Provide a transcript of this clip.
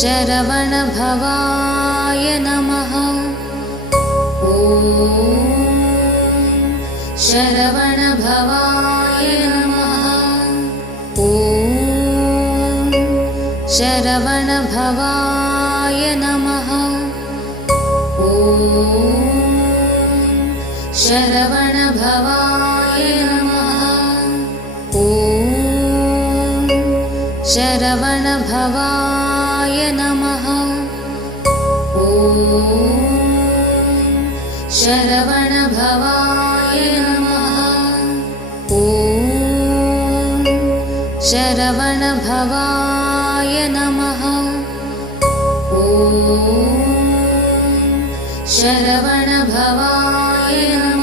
शरवणभवाय नमः। ॐ शरवणभवाय नमः। ॐ शरवणभवाय नमः। ॐ शरवणभवाय नमः। ॐ शरवणभवाय नमः। ॐ शरवणभवाय नमः। ॐ शरवणभवाय नमः। ॐ शरवणभवाय नमः।